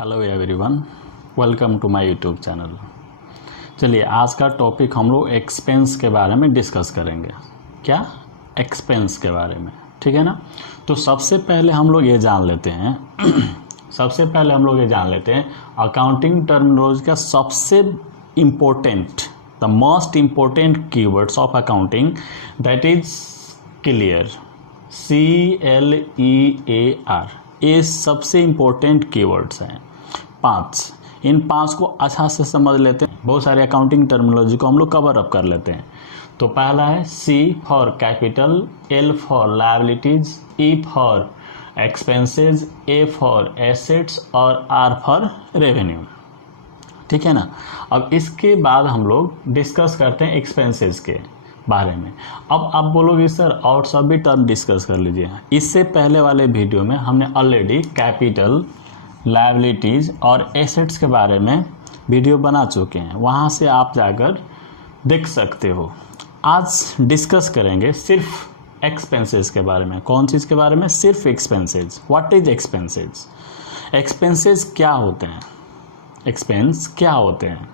Hello everyone, welcome to my YouTube channel. चलिए आज का टॉपिक हम लोग एक्सपेंस के बारे में डिस्कस करेंगे। क्या? एक्सपेंस के बारे में, ठीक है ना। तो सबसे पहले हम लोग ये जान लेते हैं अकाउंटिंग टर्मिनोलॉजी का सबसे important, the most important keywords of accounting, that is clear, CLEAR। ये सबसे इम्पोर्टेंट कीवर्ड्स हैं 5। इन 5 को अच्छा से समझ लेते हैं। बहुत सारे अकाउंटिंग टर्मिनोलॉजी को हम लोग कवर अप कर लेते हैं। तो पहला है C for capital, L for liabilities, E for expenses, A for assets और R फॉर रेवेन्यू, ठीक है ना। अब इसके बाद हम लोग डिस्कस करते हैं एक्सपेंसेस के बारे में। अब आप बोलोगे सर और सब भी टर्म डिस्कस कर लीजिए। इससे पहले वाले वीडियो में हमने ऑलरेडी कैपिटल, लायबिलिटीज़ और एसेट्स के बारे में वीडियो बना चुके हैं, वहाँ से आप जाकर देख सकते हो। आज डिस्कस करेंगे सिर्फ एक्सपेंसेस के बारे में। कौन चीज़ के बारे में? सिर्फ expenses. What is expenses? Expenses क्या होते हैं, एक्सपेंस क्या होते हैं,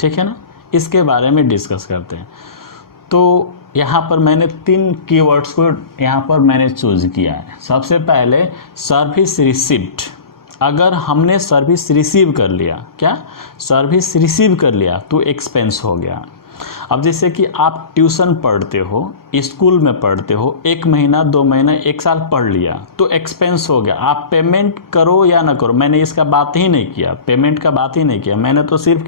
ठीक है ना। इसके बारे में डिस्कस करते हैं। तो यहाँ पर मैंने 3 कीवर्ड्स को यहाँ पर मैंने चूज किया है। सबसे पहले सर्विस रिसिप्ट। अगर हमने सर्विस रिसीव कर लिया, क्या सर्विस रिसीव कर लिया, तो एक्सपेंस हो गया। अब जैसे कि आप ट्यूशन पढ़ते हो, स्कूल में पढ़ते हो, 1 महीना 2 महीना 1 साल पढ़ लिया, तो एक्सपेंस हो गया। आप पेमेंट करो या ना करो, मैंने इसका बात ही नहीं किया, पेमेंट का बात ही नहीं किया। मैंने तो सिर्फ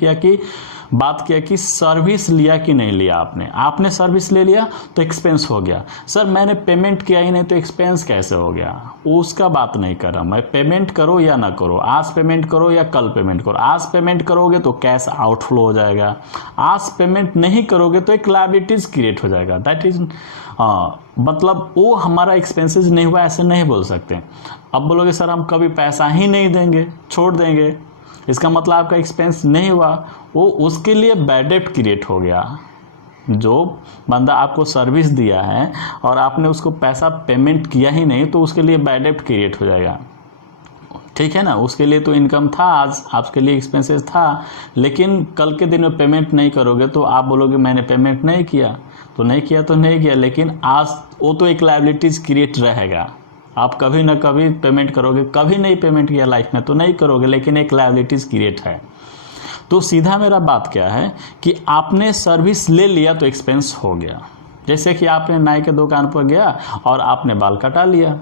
बात किया कि सर्विस लिया कि नहीं लिया। आपने सर्विस ले लिया तो एक्सपेंस हो गया। सर मैंने पेमेंट किया ही नहीं तो एक्सपेंस कैसे हो गया? उसका बात नहीं कर रहा मैं। पेमेंट करो या ना करो, आज पेमेंट करो या कल पेमेंट करो, आज पेमेंट करोगे तो कैश आउटफ्लो हो जाएगा, आज पेमेंट नहीं करोगे तो एक लायबिलिटीज क्रिएट हो जाएगा। दैट इज मतलब वो हमारा एक्सपेंसेस नहीं हुआ, ऐसे नहीं बोल सकते। अब बोलोगे सर हम कभी पैसा ही नहीं देंगे, छोड़ देंगे, इसका मतलब आपका एक्सपेंस नहीं हुआ। वो उसके लिए बैड डेट क्रिएट हो गया। जो बंदा आपको सर्विस दिया है और आपने उसको पैसा पेमेंट किया ही नहीं, तो उसके लिए बैड डेट क्रिएट हो जाएगा, ठीक है ना। उसके लिए तो इनकम था, आज आपके लिए एक्सपेंसेस था, लेकिन कल के दिन में पेमेंट नहीं करोगे तो आप बोलोगे मैंने पेमेंट नहीं किया, तो नहीं किया, लेकिन आज वो तो एक लायबिलिटीज क्रिएट रहेगा। आप कभी ना कभी पेमेंट करोगे, कभी नहीं पेमेंट किया लाइफ में तो नहीं करोगे, लेकिन एक लायबिलिटीज क्रिएट है। तो सीधा मेरा बात क्या है कि आपने सर्विस ले लिया तो एक्सपेंस हो गया। जैसे कि आपने नाई के दुकान पर गया और आपने बाल कटा लिया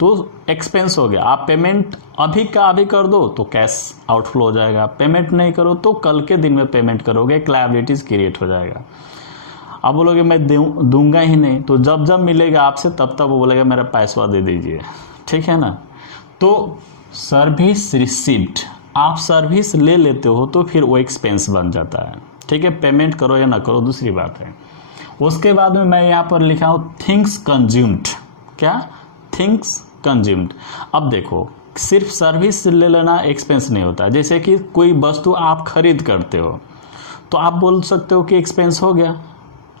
तो एक्सपेंस हो गया। आप पेमेंट अभी का अभी कर दो तो कैश आउटफ्लो हो जाएगा, पेमेंट नहीं करो तो कल के दिन में पेमेंट करोगे, एक लायबिलिटीज क्रिएट हो जाएगा। आप बोलोगे मैं दूंगा ही नहीं, तो जब जब मिलेगा आपसे तब वो बोलेगा मेरा पैसा दे दीजिए, ठीक है ना। तो सर्विस रिसीव्ड, आप सर्विस ले लेते हो तो फिर वो एक्सपेंस बन जाता है, ठीक है। पेमेंट करो या ना करो दूसरी बात है। उसके बाद में मैं यहाँ पर लिखा हूँ थिंग्स कंज्यूम्ड। क्या? Things consumed. अब देखो सिर्फ सर्विस ले लेना एक्सपेंस नहीं होता। जैसे कि कोई वस्तु आप खरीद करते हो तो आप बोल सकते हो कि एक्सपेंस हो गया।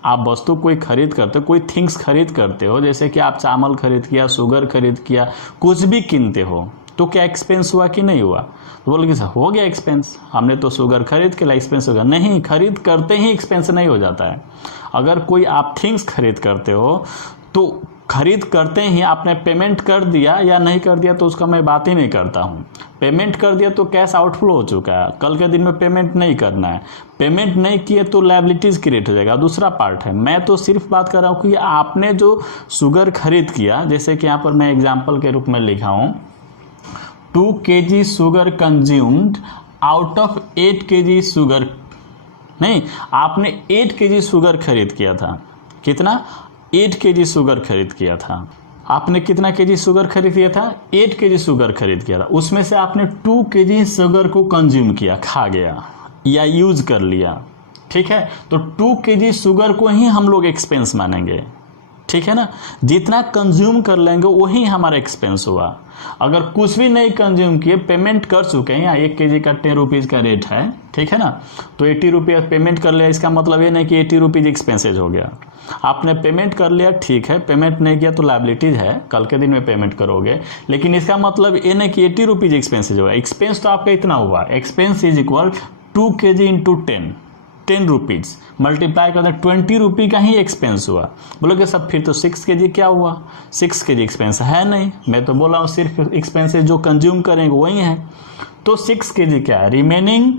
आप वस्तु कोई खरीद करते हो, कोई थिंग्स खरीद करते हो, जैसे कि आप चावल खरीद किया, शुगर खरीद किया, कुछ भी किनते हो, तो क्या एक्सपेंस हुआ कि नहीं हुआ? तो बोलोगे सर हो गया एक्सपेंस, हमने तो शुगर खरीद के लिए एक्सपेंस होगा। नहीं, खरीद करते ही एक्सपेंस नहीं हो जाता है। अगर कोई आप थिंग्स खरीद करते हो तो खरीद करते ही आपने पेमेंट कर दिया या नहीं कर दिया तो उसका मैं बात ही नहीं करता हूँ। पेमेंट कर दिया तो कैश आउटफ्लो हो चुका है, कल के दिन में पेमेंट नहीं करना है। पेमेंट नहीं किए तो लायबिलिटीज क्रिएट हो जाएगा, दूसरा पार्ट है। मैं तो सिर्फ बात कर रहा हूँ कि आपने जो शुगर खरीद किया, जैसे कि यहाँ पर मैं एग्जाम्पल के रूप में लिखा हूँ 2 kg sugar consumed out of 8 kg sugar. नहीं, आपने 8 kg शुगर खरीद किया था। कितना? 8 kg शुगर खरीद किया था। आपने कितना केजी शुगर खरीद किया था? 8 kg शुगर खरीद किया था। उसमें से आपने 2 kg शुगर को कंज्यूम किया, खा गया या यूज कर लिया, ठीक है। तो 2 kg शुगर को ही हम लोग एक्सपेंस मानेंगे, ठीक है ना, जितना कंज्यूम कर लेंगे वही हमारा एक्सपेंस हुआ। अगर कुछ भी नहीं कंज्यूम किए, पेमेंट कर चुके हैं, यहाँ 1 kg का 10 रुपीज़ का रेट है, ठीक है ना, तो 80 रुपये पेमेंट कर लिया, इसका मतलब ये नहीं कि 80 रुपीज़ एक्सपेंसेज हो गया। आपने पेमेंट कर लिया, ठीक है, पेमेंट नहीं किया तो लायबिलिटीज़ है, कल के दिन में पेमेंट करोगे, लेकिन इसका मतलब ये नहीं कि 80 रुपीज़ एक्सपेंसेज हुआ। एक्सपेंस तो आपका इतना हुआ, expense is equal 2 kg into 10 rupees multiply कर दें, 20 रुपये का ही एक्सपेंस हुआ। बोलोगे सब फिर तो 6 kg क्या हुआ, 6 kg एक्सपेंस है नहीं, मैं तो बोला हूँ सिर्फ एक्सपेंसेस जो कंज्यूम करेंगे वही है। तो 6 kg क्या है, remaining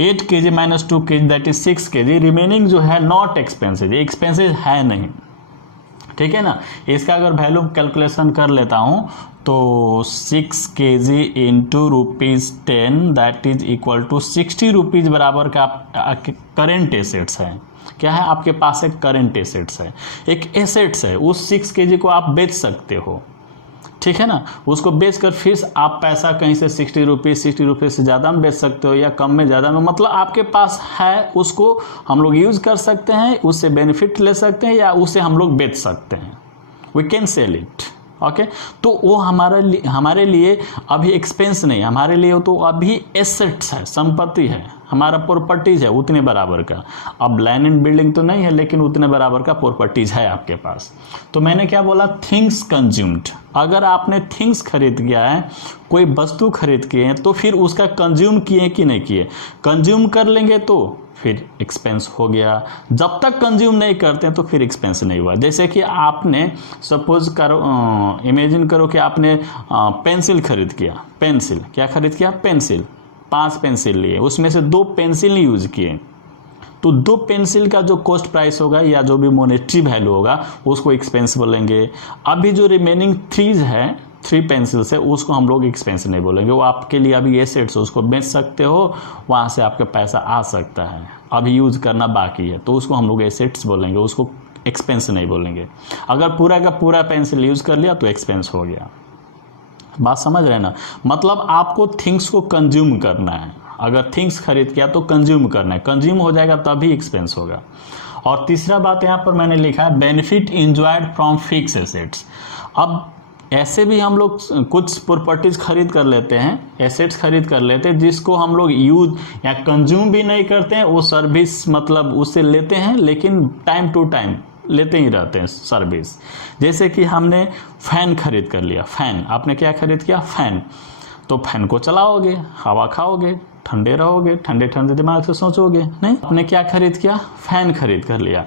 8 kg minus 2 kg that is 6 kg, remaining जो है नॉट एक्सपेंसेज, एक्सपेंसेज है नहीं, ठीक है ना। इसका अगर वैल्यू कैलकुलेशन कर लेता हूँ तो 6 kg into ₹10 that is equal to 60 rupees बराबर का करेंट एसेट्स है। क्या है आपके पास, एक करेंट एसेट्स है, एक एसेट्स है, उस 6 kg को आप बेच सकते हो, ठीक है ना। उसको बेचकर फिर आप पैसा कहीं से 60 रुपये से ज़्यादा में बेच सकते हो या कम में ज़्यादा में, मतलब आपके पास है, उसको हम लोग यूज़ कर सकते हैं, उससे बेनिफिट ले सकते हैं या उसे हम लोग बेच सकते हैं, we can sell it, okay. तो वो हमारे लिए अभी एक्सपेंस नहीं, हमारे लिए तो अभी एसेट्स है, संपत्ति है, हमारा प्रॉपर्टीज है उतने बराबर का। अब लैंड एंड बिल्डिंग तो नहीं है, लेकिन उतने बराबर का प्रॉपर्टीज है आपके पास। तो मैंने क्या बोला, थिंग्स कंज्यूम्ड। अगर आपने थिंग्स खरीद किया है, कोई वस्तु खरीद किए हैं, तो फिर उसका कंज्यूम किए कि नहीं किए, कंज्यूम कर लेंगे तो फिर एक्सपेंस हो गया। जब तक कंज्यूम नहीं करते हैं तो फिर एक्सपेंस नहीं हुआ। जैसे कि आपने सपोज करो, इमेजिन करो कि आपने पेंसिल खरीद किया, पेंसिल क्या खरीद किया, पेंसिल, 5 पेंसिल लिए, उसमें से 2 पेंसिल यूज किए, तो 2 पेंसिल का जो कॉस्ट प्राइस होगा या जो भी मोनेटरी वैल्यू होगा उसको एक्सपेंस बोलेंगे। अभी जो रिमेनिंग 3 पेंसिल्स है उसको हम लोग एक्सपेंस नहीं बोलेंगे, वो आपके लिए अभी एसेट्स, उसको बेच सकते हो, वहाँ से आपका पैसा आ सकता है, अभी यूज करना बाकी है, तो उसको हम लोग एसेट्स बोलेंगे, उसको एक्सपेंस नहीं बोलेंगे। अगर पूरा का पूरा पेंसिल यूज कर लिया तो एक्सपेंस हो गया। बात समझ रहे हैं ना, मतलब आपको थिंग्स को कंज्यूम करना है। अगर थिंग्स खरीद किया तो कंज्यूम करना है, कंज्यूम हो जाएगा तभी एक्सपेंस होगा। और तीसरा बात यहाँ पर मैंने लिखा है benefit enjoyed from fix assets. अब ऐसे भी हम लोग कुछ प्रॉपर्टीज खरीद कर लेते हैं, एसेट्स खरीद कर लेते हैं जिसको हम लोग यूज या कंज्यूम भी नहीं करते हैं, वो सर्विस मतलब उससे लेते हैं, लेकिन टाइम टू टाइम लेते ही रहते हैं सर्विस। जैसे कि हमने फैन खरीद कर लिया, फैन, आपने क्या खरीद किया, फैन, तो फैन को चलाओगे, हवा खाओगे, ठंडे रहोगे, ठंडे ठंडे दिमाग से सोचोगे, नहीं। आपने क्या खरीद किया, फैन खरीद कर लिया।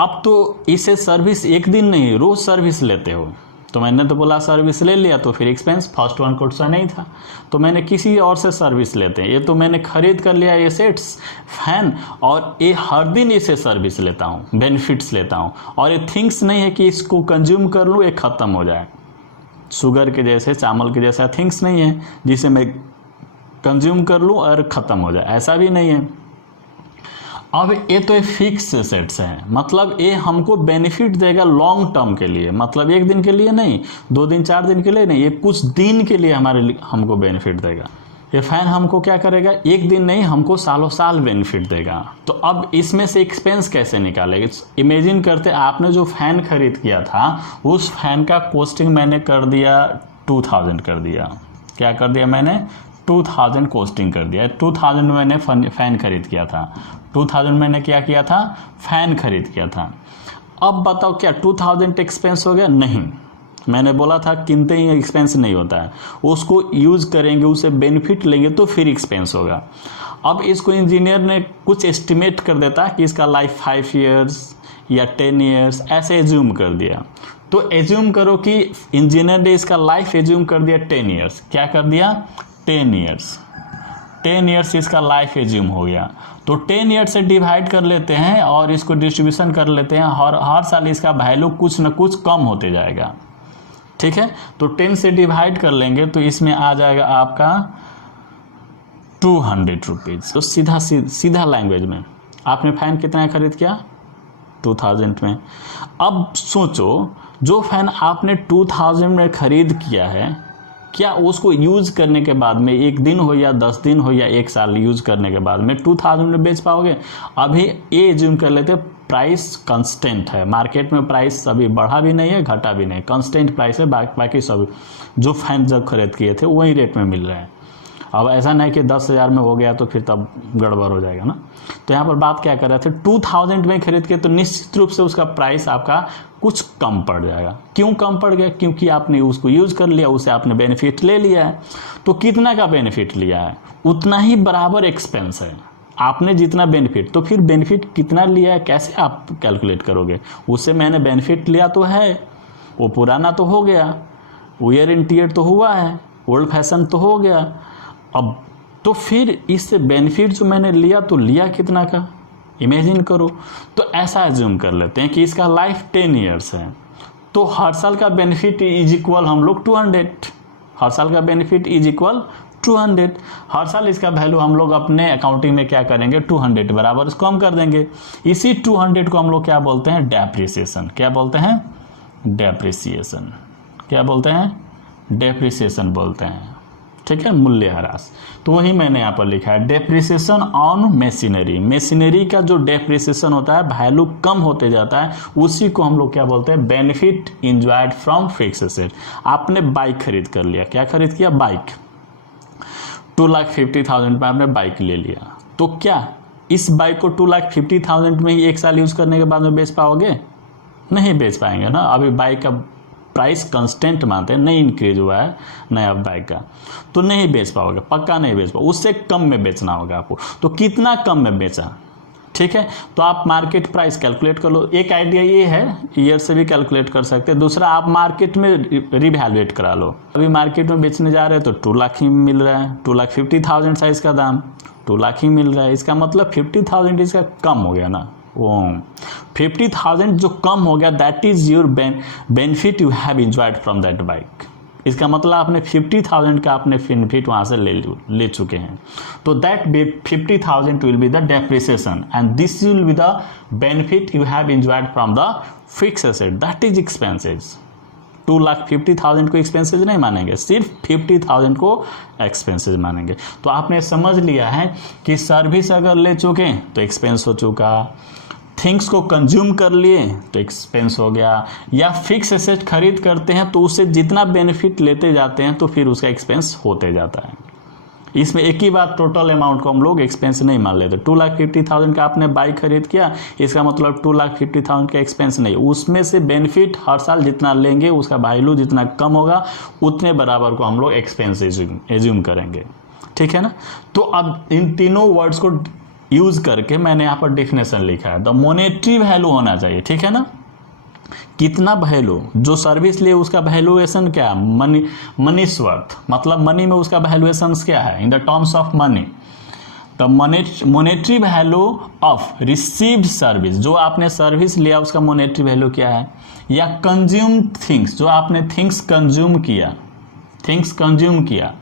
अब तो इसे सर्विस एक दिन नहीं, रोज सर्विस लेते हो, तो मैंने तो बोला सर्विस ले लिया, तो फिर एक्सपेंस फर्स्ट वन कोर्स नहीं था, तो मैंने किसी और से सर्विस लेते हैं। ये तो मैंने खरीद कर लिया एसेट्स फैन, और ये हर दिन इसे सर्विस लेता हूँ, बेनिफिट्स लेता हूँ, और ये थिंग्स नहीं है कि इसको कंज्यूम कर लूँ, ये ख़त्म हो जाए। शुगर के जैसे, चावल के जैसा थिंग्स नहीं है जिसे मैं कंज्यूम कर लूँ और ख़त्म हो जाए, ऐसा भी नहीं है। अब ये तो फिक्स एसेट्स हैं, मतलब ये हमको बेनिफिट देगा लॉन्ग टर्म के लिए, मतलब एक दिन के लिए नहीं, 2 दिन 4 दिन के लिए नहीं, ये कुछ दिन के लिए हमको बेनिफिट देगा। ये फैन हमको क्या करेगा, एक दिन नहीं, हमको सालों साल बेनिफिट देगा। तो अब इसमें से एक्सपेंस कैसे निकालेगा, इमेजिन करते आपने जो फैन खरीद किया था उस फैन का कॉस्टिंग मैंने कर दिया 2000 कर दिया। क्या कर दिया मैंने, 2000 कॉस्टिंग कर दिया। 2000 में मैंने फैन खरीद किया था, 2000 मैंने क्या किया था, फैन खरीद किया था। अब बताओ क्या 2000 एक्सपेंस हो गया, नहीं। मैंने बोला था किनते ही एक्सपेंस नहीं होता है, उसको यूज़ करेंगे, उसे बेनिफिट लेंगे तो फिर एक्सपेंस होगा। अब इसको इंजीनियर ने कुछ एस्टिमेट कर देता कि इसका लाइफ 5 ईयर्स या 10 ईयर्स ऐसे एज्यूम कर दिया। तो एज्यूम करो कि इंजीनियर ने इसका लाइफ एज्यूम कर दिया 10 ईयर्स। क्या कर दिया, 10 ईयर्स, 10 ईयर्स इसका लाइफ एज्यूम हो गया। तो 10 ईयर्स से डिवाइड कर लेते हैं और इसको डिस्ट्रीब्यूशन कर लेते हैं, हर साल इसका वैल्यू कुछ न कुछ कम होते जाएगा, ठीक है। तो 10 से डिवाइड कर लेंगे तो इसमें आ जाएगा आपका 200 रुपीज़। तो सीधा लैंग्वेज में आपने फैन कितना खरीद किया, 2000 में। अब सोचो जो फैन आपने 2000 में खरीद किया है, क्या उसको यूज़ करने के बाद में 1 दिन हो या 10 दिन हो या 1 साल यूज़ करने के बाद में 2000 में बेच पाओगे। अभी ये एज्यूम कर लेते प्राइस कांस्टेंट है, मार्केट में प्राइस अभी बढ़ा भी नहीं है घटा भी नहीं, कांस्टेंट प्राइस है, बाकी सब जो फैन जब खरीद किए थे वही रेट में मिल रहे हैं। अब ऐसा नहीं कि 10,000 में हो गया तो फिर तब गड़बड़ हो जाएगा ना। तो यहाँ पर बात क्या कर रहे थे, 2000 में खरीद के तो निश्चित रूप से उसका प्राइस आपका कुछ कम पड़ जाएगा। क्यों कम पड़ गया? क्योंकि आपने उसको यूज़ कर लिया, उसे आपने बेनिफिट ले लिया है। तो कितना का बेनिफिट लिया है उतना ही बराबर एक्सपेंस है। आपने जितना बेनिफिट, तो फिर बेनिफिट कितना लिया है कैसे आप कैलकुलेट करोगे? उससे मैंने बेनिफिट लिया तो है, वो पुराना तो हो गया, वियर एंड टियर तो हुआ है, ओल्ड फैशन तो हो गया। अब तो फिर इससे बेनिफिट जो मैंने लिया तो लिया कितना का, इमेजिन करो। तो ऐसा एज्यूम कर लेते हैं कि इसका लाइफ 10 ईयर्स है, तो हर साल का बेनिफिट इज इक्वल हम लोग 200, हर साल का बेनिफिट इज इक्वल 200। हर साल इसका वैल्यू हम लोग अपने अकाउंटिंग में क्या करेंगे, 200 बराबर इसको हम कर देंगे। इसी 200 को हम लोग क्या बोलते हैं, डेप्रिसिएशन। क्या बोलते हैं? डेप्रिसिएशन। क्या बोलते हैं? डेप्रिसिएशन बोलते हैं, ठीक है, मूल्यह्रास। तो वही मैंने यहाँ पर लिखा है, डेप्रिसिएशन ऑन मशीनरी। मशीनरी का जो डेप्रिसिएशन होता है, वैल्यू कम होते जाता है, उसी को हम लोग क्या बोलते हैं, benefit enjoyed from fixed asset. आपने बाइक खरीद कर लिया, क्या खरीद किया, बाइक। 2,50,000 में आपने बाइक ले लिया, तो क्या इस बाइक को 2,50,000 में ही एक साल यूज़ करने के बाद में बेच पाओगे? नहीं बेच पाएंगे ना। अभी बाइक का प्राइस कांस्टेंट मानते हैं, नहीं इंक्रीज हुआ है नया बाइक का, तो नहीं बेच पाओगे, पक्का नहीं बेच पाओगे, उससे कम में बेचना होगा आपको। तो कितना कम में बेचा, ठीक है, तो आप मार्केट प्राइस कैलकुलेट कर लो। एक आइडिया ये है, ईयर से भी कैलकुलेट कर सकते हैं। दूसरा, आप मार्केट में रिवैल्यूएट करा लो। अभी मार्केट में बेचने जा रहे हैं तो 2 लाख ही मिल रहा है, 2,50,000 साइज का दाम 2 लाख ही मिल रहा है। इसका मतलब 50,000 इसका कम हो गया ना, वो 50,000 जो कम हो गया, that is your benefit you have enjoyed from that bike. इसका मतलब आपने 50,000 का आपने बेनिफिट वहाँ से ले चुके हैं। तो that 50,000 will be the depreciation and this will be the benefit you have enjoyed from the fixed asset, that is expenses. 2,50,000 को एक्सपेंसेस नहीं मानेंगे, सिर्फ 50,000 को एक्सपेंसेस मानेंगे। तो आपने समझ लिया है कि सर्विस अगर ले चुके तो एक्सपेंस हो चुका, थिंग्स को कंज्यूम कर लिए तो एक्सपेंस हो गया, या फिक्स एसेट खरीद करते हैं तो उससे जितना बेनिफिट लेते जाते हैं तो फिर उसका एक्सपेंस होते जाता है। इसमें एक ही बात, टोटल अमाउंट को हम लोग एक्सपेंस नहीं मान लेते। 2,50,000 का आपने बाइक खरीद किया, इसका मतलब 2,50,000 का एक्सपेंस नहीं, उसमें से बेनिफिट हर साल जितना लेंगे उसका वैल्यू जितना कम होगा उतने बराबर को हम लोग एक्सपेंस एज्यूम करेंगे, ठीक है ना। तो अब इन तीनों वर्ड्स को यूज करके मैंने यहाँ पर डेफिनेशन लिखा है, द मॉनेटरी वैल्यू होना चाहिए, ठीक है ना। कितना वैल्यू, जो सर्विस लिए उसका वैल्यूएशन क्या है, मनीस वर्थ, मतलब मनी में उसका वैल्यूएशन क्या है in the terms of money. The monetary value of received service, जो आपने सर्विस लिया उसका मॉनेटरी वैल्यू क्या है, या कंज्यूम थिंग्स, जो आपने थिंग्स कंज्यूम किया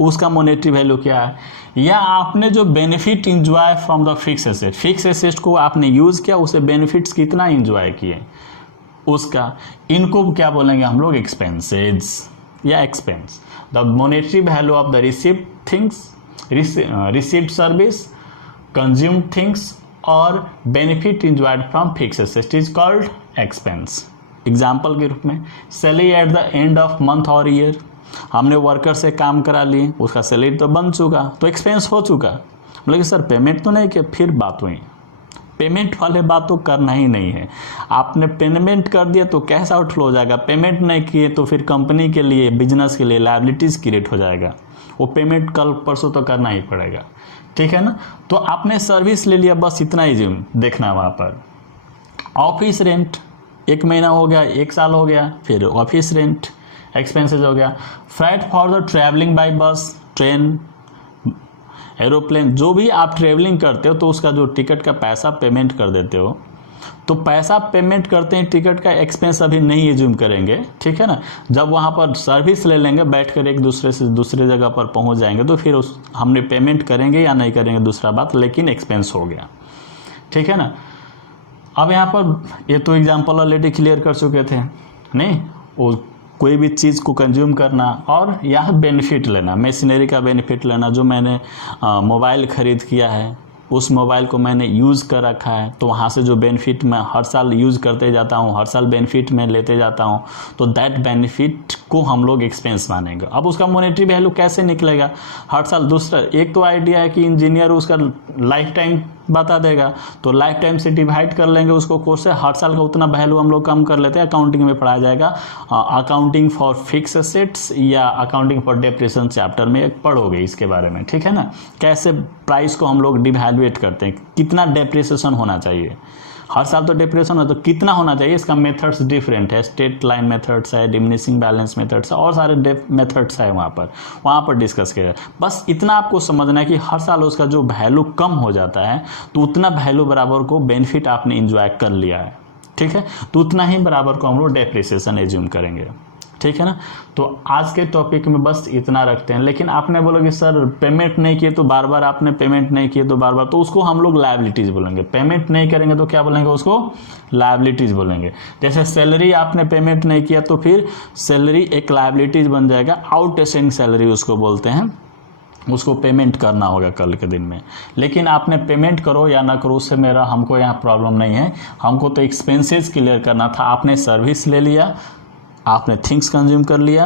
उसका मॉनेटरी वैल्यू क्या है, या आपने जो benefit enjoy from the fix asset, fix asset को आपने यूज़ किया, उसे बेनिफिट्स कितना इंजॉय किए उसका, इनको क्या बोलेंगे हम लोग, एक्सपेंसेस या expense. The monetary value of the received things, received service, consumed things और benefit enjoyed from fix asset is called expense. Example के रूप में, salary at the end of month और ईयर, हमने वर्कर से काम करा लिए, उसका सैलरी तो बन चुका, तो एक्सपेंस हो चुका। लेकिन सर पेमेंट तो नहीं किया, फिर बात हुई, पेमेंट वाले बात तो करना ही नहीं है। आपने पेमेंट कर दिया तो कैश आउटफ्लो हो जाएगा, पेमेंट नहीं किए तो फिर कंपनी के लिए, बिजनेस के लिए लायबिलिटीज़ क्रिएट हो जाएगा, वो पेमेंट कल परसों तो करना ही पड़ेगा, ठीक है ना। तो आपने सर्विस ले लिया, बस इतना ही देखना वहाँ पर। ऑफिस रेंट, 1 महीना हो गया, 1 साल हो गया, फिर ऑफिस रेंट एक्सपेंसेस हो गया। Flight for the travelling by बस, ट्रेन, एरोप्लेन, जो भी आप ट्रैवलिंग करते हो तो उसका जो टिकट का पैसा पेमेंट कर देते हो, तो पैसा पेमेंट करते हैं, टिकट का एक्सपेंस अभी नहीं एज्यूम करेंगे, ठीक है ना। जब वहाँ पर सर्विस ले लेंगे, बैठकर एक दूसरे से दूसरे जगह पर पहुँच जाएंगे तो फिर हमने पेमेंट करेंगे या नहीं करेंगे दूसरा बात, लेकिन एक्सपेंस हो गया, ठीक है ना। अब यहाँ पर ये तो एग्जाम्पल ऑलरेडी क्लियर कर चुके थे, नहीं, वो कोई भी चीज़ को कंज्यूम करना और यह बेनिफिट लेना, मशीनरी का बेनिफिट लेना। जो मैंने मोबाइल ख़रीद किया है, उस मोबाइल को मैंने यूज़ कर रखा है, तो वहाँ से जो बेनिफिट मैं हर साल यूज़ करते जाता हूँ, हर साल बेनिफिट मैं लेते जाता हूँ, तो दैट बेनिफिट को हम लोग एक्सपेंस मानेंगे। अब उसका मॉनेटरी वैल्यू कैसे निकलेगा हर साल? दूसरा एक तो आइडिया है कि इंजीनियर उसका लाइफ टाइम बता देगा, तो लाइफ टाइम से डिवाइड कर लेंगे उसको कोर्स से, हर साल का उतना वैल्यू हम लोग कम कर लेते हैं। अकाउंटिंग में पढ़ाया जाएगा, अकाउंटिंग फॉर फिक्स एसेट्स या अकाउंटिंग फॉर डेप्रिसिएशन चैप्टर में एक पढ़ोगे इसके बारे में, ठीक है ना, कैसे प्राइस को हम लोग डिवैल्यूएट करते हैं, कितना डेप्रिसिएशन होना चाहिए हर साल, तो डेप्रिसिएशन हो तो कितना होना चाहिए, इसका मेथड्स डिफरेंट है, स्ट्रेट लाइन मेथड्स है, डिमिनिशिंग बैलेंस मेथड्स है, और सारे मेथड्स है वहाँ पर डिस्कस किया। बस इतना आपको समझना है कि हर साल उसका जो वैल्यू कम हो जाता है तो उतना वैल्यू बराबर को बेनिफिट आपने इंजॉय कर लिया है, ठीक है, तो उतना ही बराबर को हम लोग डेप्रिसिएशन एज्यूम करेंगे, ठीक है ना। तो आज के टॉपिक में बस इतना रखते हैं। लेकिन आपने बोलोगे सर पेमेंट नहीं किए तो बार बार, आपने पेमेंट नहीं किए तो बार बार, तो उसको हम लोग लायबिलिटीज़ बोलेंगे। पेमेंट नहीं करेंगे तो क्या बोलेंगे, उसको लायबिलिटीज़ बोलेंगे। जैसे सैलरी आपने पेमेंट नहीं किया तो फिर सैलरी एक लायबिलिटीज़ बन जाएगा, आउटस्टैंडिंग सैलरी उसको बोलते हैं, उसको पेमेंट करना होगा कल के दिन में। लेकिन आपने पेमेंट करो या ना करो उससे मेरा हमको यहाँ प्रॉब्लम नहीं है, हमको तो एक्सपेंसेस क्लियर करना था। आपने सर्विस ले लिया, आपने थिंग्स कंज्यूम कर लिया,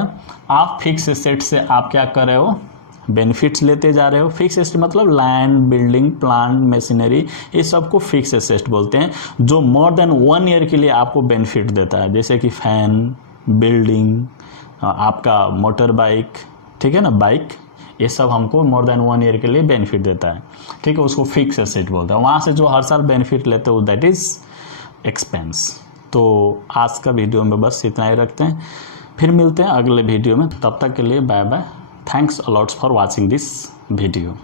आप फिक्स एसेट से आप क्या कर रहे हो, बेनिफिट्स लेते जा रहे हो। फिक्स एसेट मतलब लैंड, बिल्डिंग, प्लांट, मशीनरी, ये सब को फिक्स एसेट बोलते हैं, जो मोर देन 1 ईयर के लिए आपको बेनिफिट देता है। जैसे कि फैन, बिल्डिंग, आपका मोटर बाइक, ठीक है ना, बाइक, ये सब हमको मोर देन 1 ईयर के लिए बेनिफिट देता है, ठीक है, उसको फिक्स एसेट बोलते हैं। वहाँ से जो हर साल बेनिफिट लेते हो दैट इज़ एक्सपेंस। तो आज का वीडियो में बस इतना ही रखते हैं, फिर मिलते हैं अगले वीडियो में। तब तक के लिए bye bye, thanks a lots for watching this video.